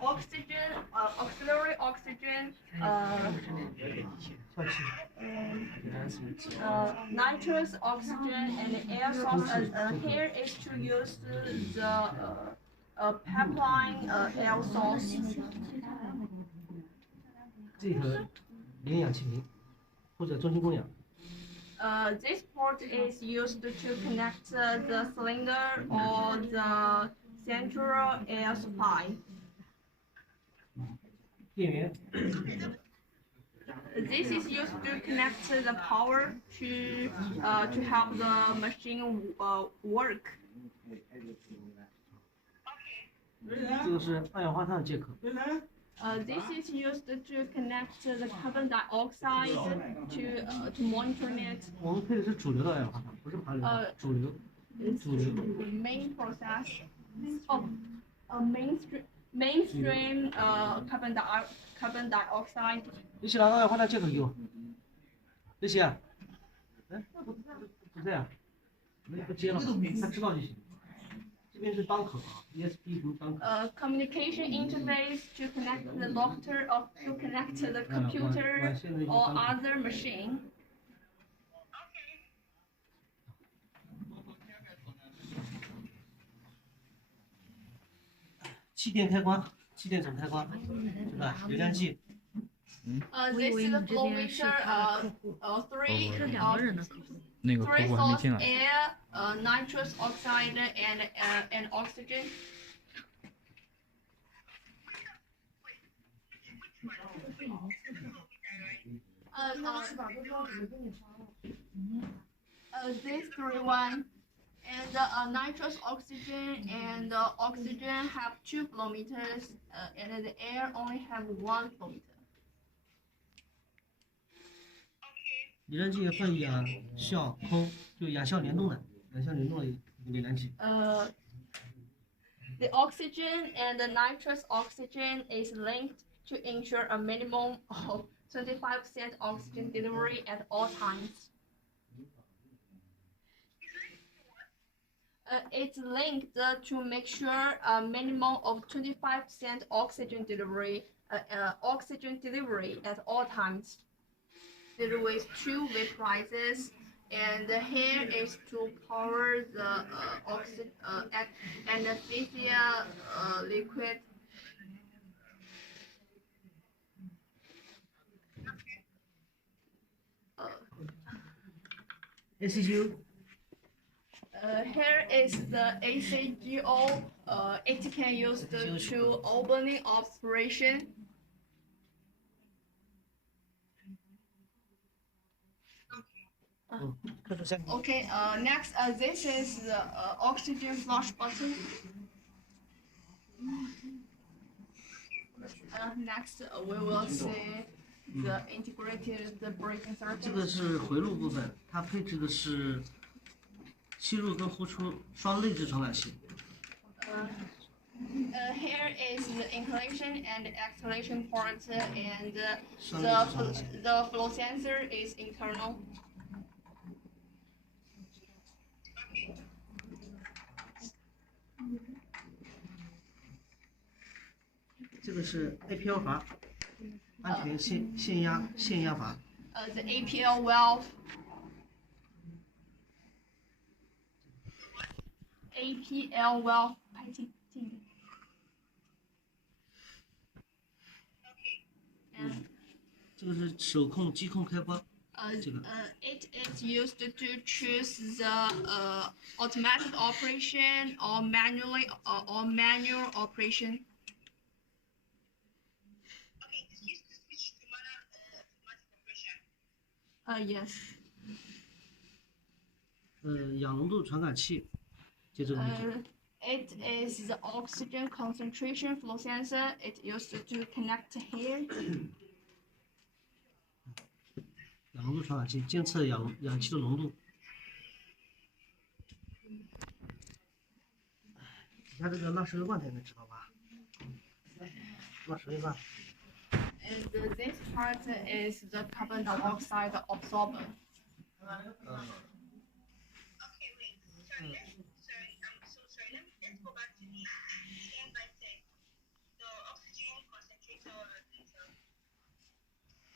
oxygen, auxiliary oxygen, nitrous oxygen, and air source. Here is to use the pipeline air source. 这个零氧气瓶或者中心供氧。This port is used to connect the cylinder or the central air supply. 电源。This is used to connect the power to help the machine work. 这个是二氧化碳介壳。This is used to connect the carbon dioxide to monitor it. 我们配的是主流的二氧化碳，不是排流的。主流。Main process of mainstream carbon dioxide. 你先拿二氧化碳介壳给我。这些啊？哎，不在啊？不接了，他知道就行。这边是单壳啊 ，ESP 不是单壳。Communication interface to connect the doctor or to connect the computer or other machine. 气垫开关，气垫总开关，是吧？流量计。This is the flow meter. Three source air, nitrous oxide, and oxygen. These one. And nitrous oxygen and oxygen have 2 flow meters, and the air only have 1 flow meter. 离燃机也分氧、效、空，就氧效联动的离燃机。The oxygen and the nitrous oxygen is linked to ensure a minimum of 25% oxygen delivery at all times. It's linked to make sure a minimum of 25% oxygen delivery at all times. There is 2 vaporizers, and here is to power the anesthesia liquid. ACGO. Here is the ACGO. It can use to opening operation. Okay. Next, this is the oxygen flush button. Next, we will see the integrated braking circuit. 这个是回路部分，它配置的是吸入跟呼出双内置传感器。Here is the inhalation and exhalation port, and the flow sensor is internal. 这个是 APL 阀，安全限压阀。The APL valve. APL valve. 拍近一点。这个是手控机控开关。这个。It is used to choose the automatic operation or manual operation. Yes. 氧浓度传感器，就这个位置。It is the oxygen concentration flow sensor. It used to connect here. 氧浓度传感器监测氧气的浓度。底下这个纳什维罐它应该知道吧？纳什维罐。And this part is the carbon dioxide absorber. Okay, wait. Sorry, I'm so sorry. Let's go back to the end by saying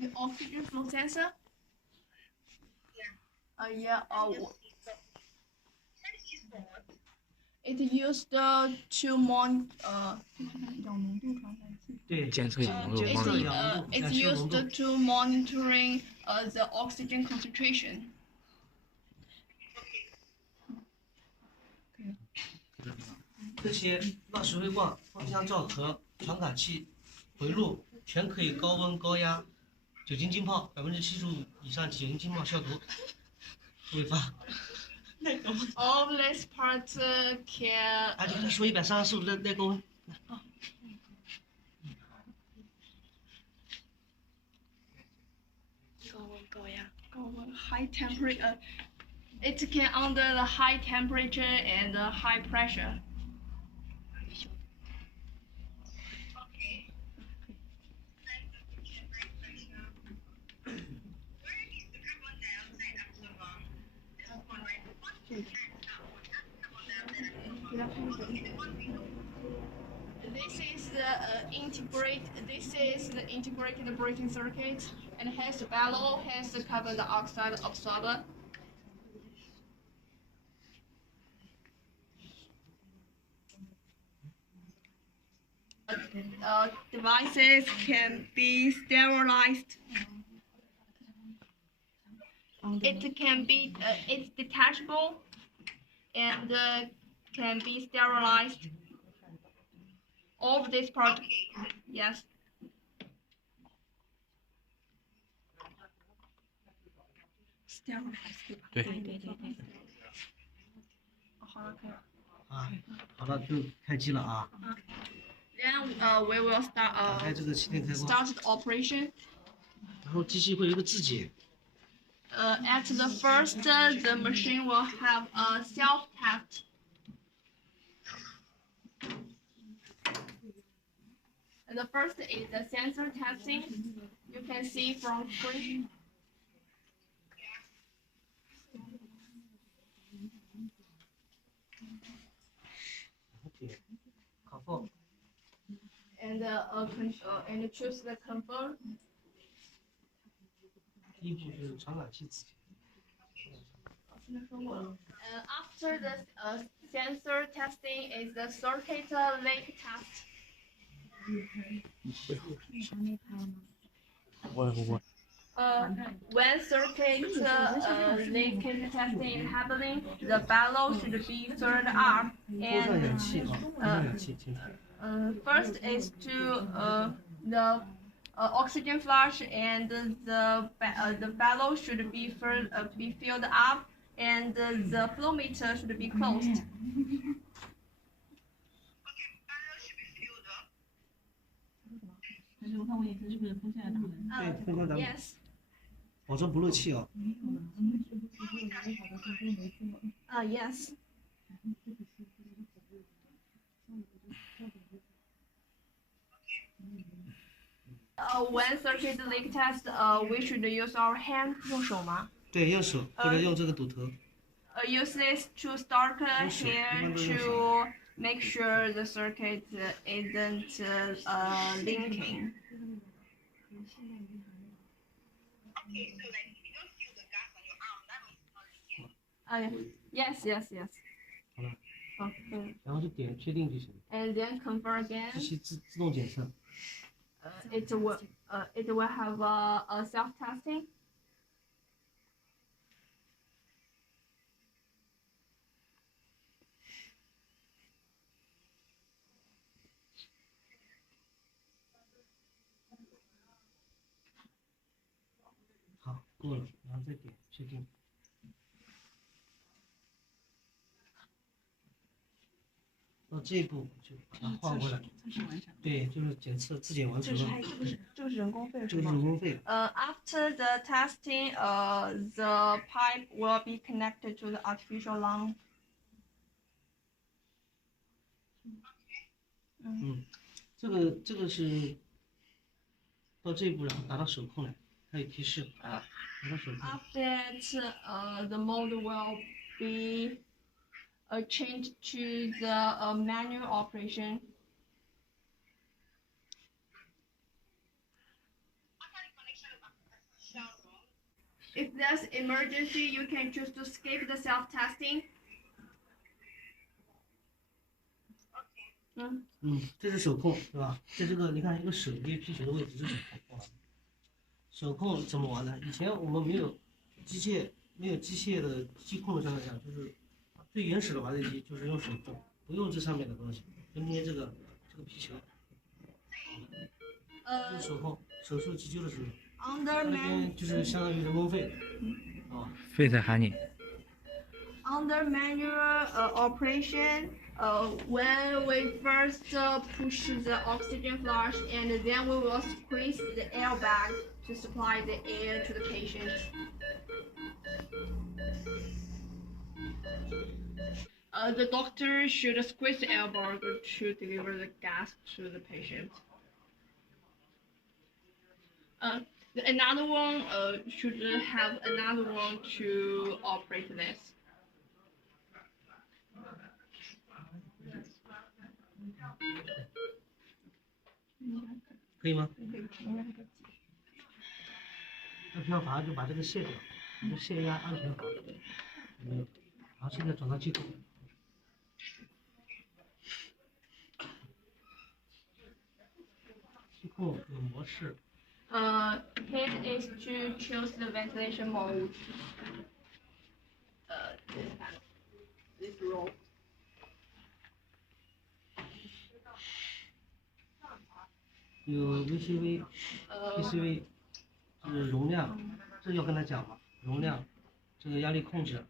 The oxygen flow sensor? Yeah. It used to monitor. 对，监测氧浓度 It's, 方面。氧浓度， it's 吸入浓 used 度。 to monitoring the oxygen concentration. 这些纳石灰罐、风箱罩壳、传感器、回路全可以高温高压、酒精浸泡，75%以上酒精浸泡消毒，违法。All these parts can. 就跟他说135度的耐高温。High temperature. It can under the high temperature and the high pressure. This is the integrated braking circuit, and has the bellow, has the carbon dioxide absorber. Devices can be sterilized. It can be it's detachable and can be sterilized. All of this part, yes. Sterilized. 对。好了，就开机了啊。Then we will 打开这个气垫开关。 start the operation. 然后机器会有一个质检。 At the first, the machine will have a self-test. The first is the sensor testing. You can see from screen. Confirm. And choose the confirm. 第一步就是传感器质检。 After the sensor testing is the circuit link test. 我 When circuit link testing is happening, the bellow should be turned up. 多上氧气啊，多上氧气，清楚。First is to the oxygen flush, and the bellow should be filled up, and the flow meter should be closed. Yes. 保证不漏气哦。Yes. When circuit link test, we should use our hand. 用手吗？对，用手或者用这个堵头。 Use this to start here to make sure the circuit isn't linking. Okay, so like if you don't feel the gas on your arm, that means it's not leaking. Yes. 好了。 Okay. 然后就点确定就行。 And then confirm again. 机器自动检测。 It will have a self testing.好，过了，然后再点确定。到这一步就把它换过来。对，就是检测质检完成了。这个是人工费这个是人工费。After the testing, the pipe will be connected to the artificial lung. 这个是到这一步，然后达到手控来，它有提示。达到手控。After that, the mode will be changed to the manual operation. If there's emergency, you can choose to skip the self-testing. 这是手控是吧？在这个你看一个手机皮球的位置是手控啊。手控怎么玩呢？以前我们没有机械的机控的状态下，就是最原始的滑坠机就是用手控，不用这上面的东西，就捏这个皮球。用手控，手术急救的时候，它那边就是相当于人工费，啊。费在喊你。Under manual operation, when we first push the oxygen flush, and then we will squeeze the airbag to supply the air to the patient. The doctor should squeeze the airbag to deliver the gas to the patient. Another one should have another one to operate this. 可以吗？安全阀就把这个卸掉，就泄压安全阀。然后现在转到机控。机控有模式。Here is to choose the ventilation mode. This row. 有 VCV、PCV， 就是容量，这要跟他讲嘛，容量，这个压力控制。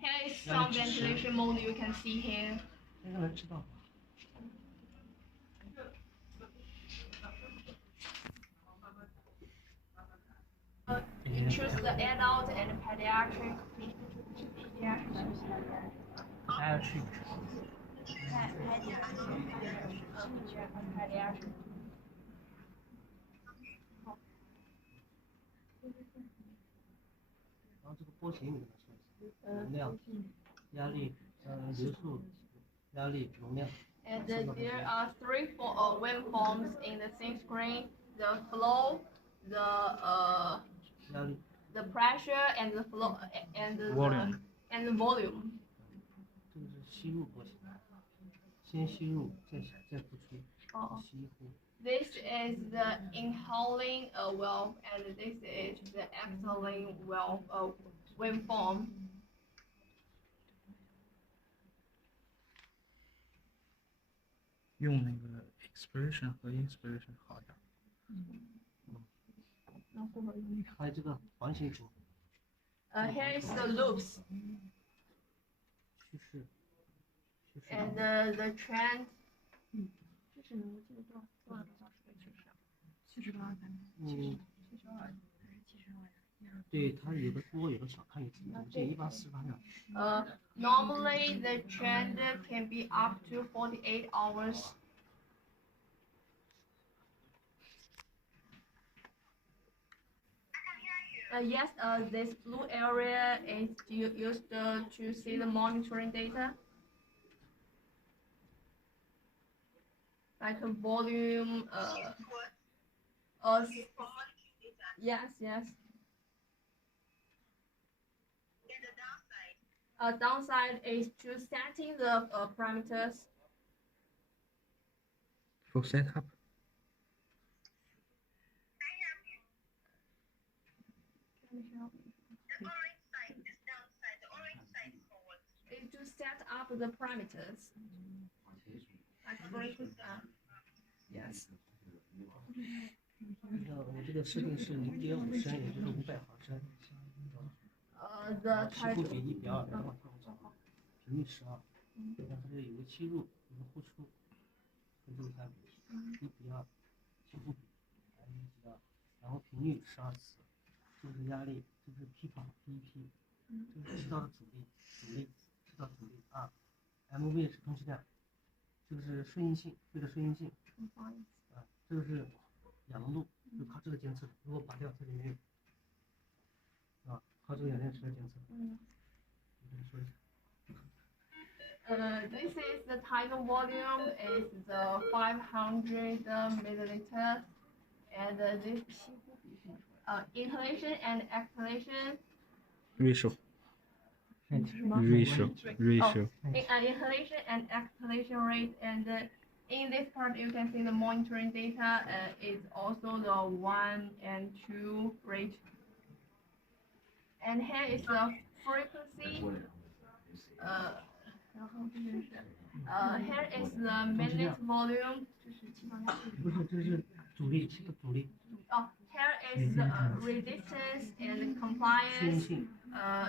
Here is some ventilation mode you can see here. 这个能知道。You choose the adult and pediatric. Pediatric. 然后这个波形你跟他说一下，容量、压力、流速、压力、容量。And there are three waveforms in the same screen: the flow, the pressure, and the flow, and the volume. And the volume. 这个是吸入波形，先吸入再呼出，吸呼。This is the inhaling valve, and this is the exhaling valve waveform. 用那个 expression 和 inspiration 好点。还有这个环形图。Here is the loops. 趋势。And the trend. 这是能记得多少个小时的趋势？78还是72？对，它有的多有的少，看你自己。这148小时。Normally the trend can be up to 48 hours. Yes, this blue area is used to see the monitoring data. Like volume, yes. Downside is to setting the parameters. For setup. Is to set up the parameters. Like for instance, yes. 我这个设定是0.5升，也就是500毫升。The 吸呼比1:2，然后频率12。然后它这有个吸入，有个呼出，跟这个相比，1:2，吸呼比1:2，然后频率12次，这是压力，这是批跑第一批，这是气道的阻力，气道阻力啊 ，MV 是通气量，这个是顺应性，这个顺应性，这个是氧浓度，就靠这个监测，如果拔掉这里没有。靠这个氧电池来监测。说一下。This is the tidal volume. Is the 500 milliliter, and this 吸呼比是什么？ inhalation and exhalation. ratio 什么？ ratio ratio Inhalation and exhalation rate, and in this part you can see the monitoring data is also the 1 and 2 rate. And here is the frequency. Here is the minute volume. 不是，这是阻力，阻力。Here is the resistance and compliance.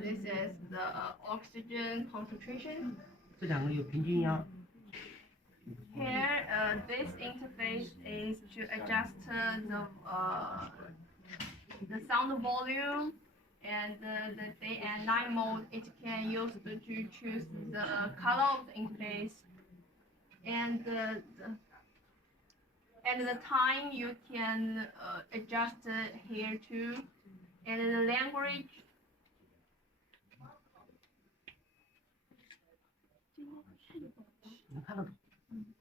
This is the oxygen concentration. 这两个有平均压。Here, this interface is to adjust the sound volume, and the day and night mode. It can use to choose the color of the interface, and the time you can adjust here too, and the language. 能看得懂，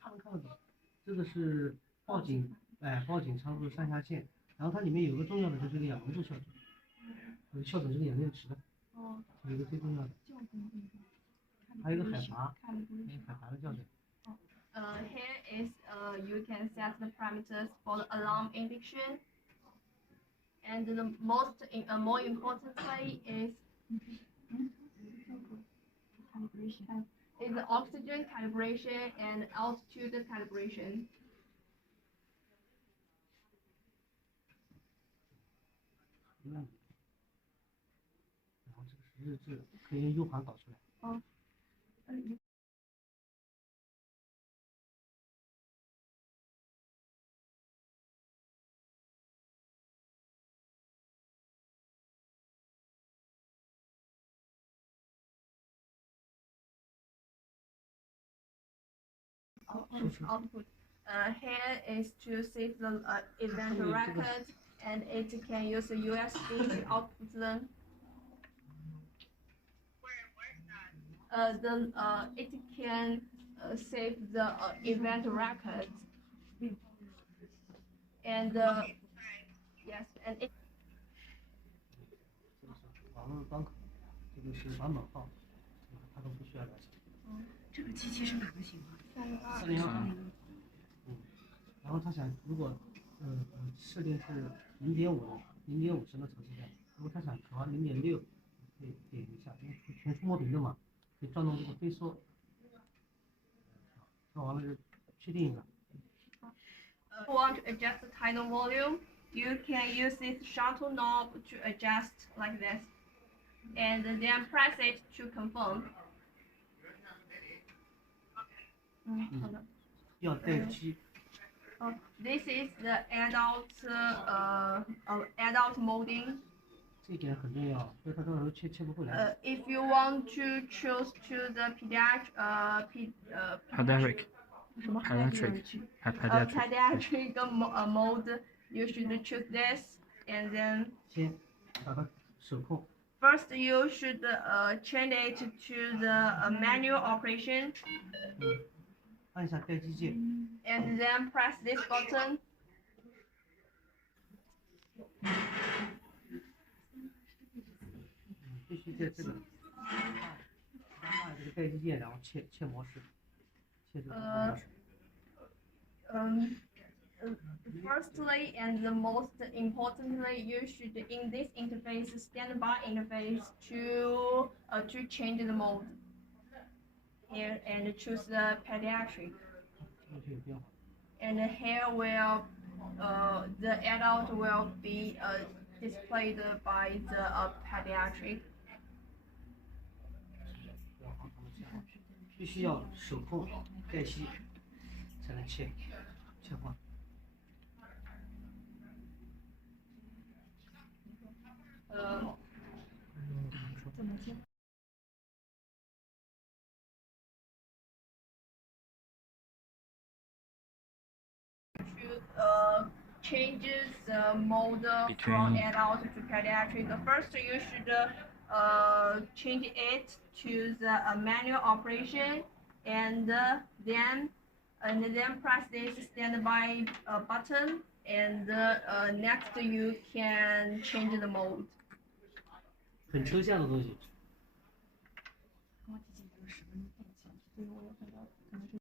他能看得懂。这个是报警，报警插入上下线，然后它里面有个重要的就是这个氧浓度校准，校准这个氧电池的，有一个最重要的，还有一个海拔，海拔的校准。Here is you can set the parameters for the alarm indication, and the more importantly is the oxygen calibration and altitude calibration. 然后这个是日志，可以用 U 盘导出来。Output. Here is to save the event record, and it can use a USB to output them. It can save the event records, and yes, and it. 这个是网络端口，这个是版本号，它都不需要了解。这个机器是哪个型号？4012。然后他想，如果设定是0.5升的潮气量，如果他想渴望0.6，可以点一下，因为全触摸屏的嘛，可以转动这个飞缩。转完了就确定一下。If you want to adjust the tidal volume, you can use this shuttle knob to adjust like this, and then press it to confirm. 要待机。This is the adult molding. 这一点很重要，所以他到时候切不会来。If you want to choose to the pediatric mode, you should choose this, and then 先把它手控。First, you should change it to the manual operation. 按下待机键。And then press this button. 必须在这个按这个待机键，然后切模式，切这个模式。Firstly and the most importantly, you should in this interface standby interface to change the mode here and choose the pediatric. And here will the adult will be displayed by the pediatric. 必须要手控待机才能切换。怎么切？Changes the mode from adult to pediatric. First, you should change it to the manual operation, and then press this standby button, and next you can change the mode. 很抽象的东西。